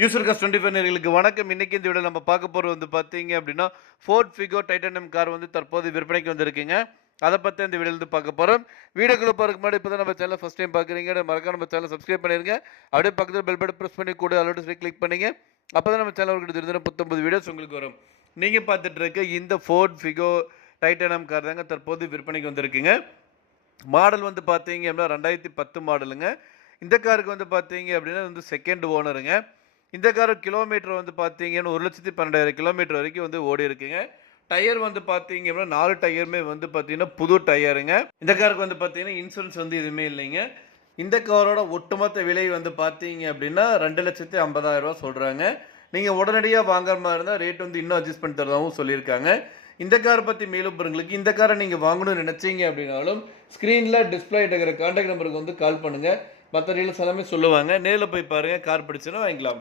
User cost 25 நேயர்களுக்கு வணக்கம். இன்னைக்கு இந்த வீடியோல நம்ம பார்க்க போறது வந்து பார்த்தீங்க அப்படின்னா, ஃபோர்ட் ஃபிகோ டைட்டானியம் கார் வந்து தற்போது விற்பனைக்கு வந்திருக்குங்க. அத பத்தி இந்த வீடியோல இருந்து பார்க்க போறோம். வீடியோக்குள்ள போறதுக்கு முன்னாடி இப்ப தான் நம்ம சேனல ஃபர்ஸ்ட் டைம் பார்க்குறீங்க, மறக்காம நம்ம சேனல சப்ஸ்கிரைப் பண்ணிருங்க. அப்படியே பக்கத்துல பெல் பட்டன் பிரஸ் பண்ணி கூட ஆல் சொல்லி கிளிக் பண்ணுங்க. அப்பதான் நம்ம சேனல்ல உங்களுக்கு தினம் புத்தம்புது வீடியோஸ் உங்களுக்கு வரும். நீங்க பார்த்துட்டு இருக்க இந்த ஃபோர்ட் ஃபிகோ டைட்டானியம் கார் தாங்க தற்போது விற்பனைக்கு வந்திருக்குங்க. மாடல் வந்து பார்த்தீங்க அப்படின்னா 2010 மாடலுங்க. இந்த காருக்கு வந்து பார்த்தீங்க அப்படின்னா வந்து செகண்ட் ஓனருங்க. இந்த கார் கிலோமீட்டர் வந்து பார்த்தீங்கன்னா 1,12,000 கிலோமீட்டர் வரைக்கும் வந்து ஓடி இருக்குங்க. டயர் வந்து பார்த்தீங்க அப்படின்னா 4 டயருமே வந்து பார்த்தீங்கன்னா புது டயருங்க. இந்த காருக்கு வந்து பார்த்தீங்கன்னா இன்சூரன்ஸ் வந்து எதுவுமே இல்லைங்க. இந்த காரோட ஒட்டுமொத்த விலை வந்து பார்த்தீங்க அப்படின்னா 2,50,000 சொல்கிறாங்க. நீங்கள் உடனடியாக வாங்குற மாதிரி இருந்தால் ரேட் வந்து இன்னும் அட்ஜஸ்ட் பண்ணி தரதாகவும் சொல்லியிருக்காங்க. இந்த காரை பற்றி மேலும் பொருட்களுக்கு இந்த காரை நீங்கள் வாங்கணும்னு நினச்சிங்க அப்படின்னாலும் ஸ்க்ரீனில் டிஸ்பிளே இருக்கிற கான்டாக்ட் நம்பருக்கு வந்து கால் பண்ணுங்கள். மற்ற டீல்ஸ் எல்லாமே சொல்லுவாங்க. நேரில் போய் பாருங்கள். கார் பிடிச்சுன்னா வாங்கிக்கலாம்.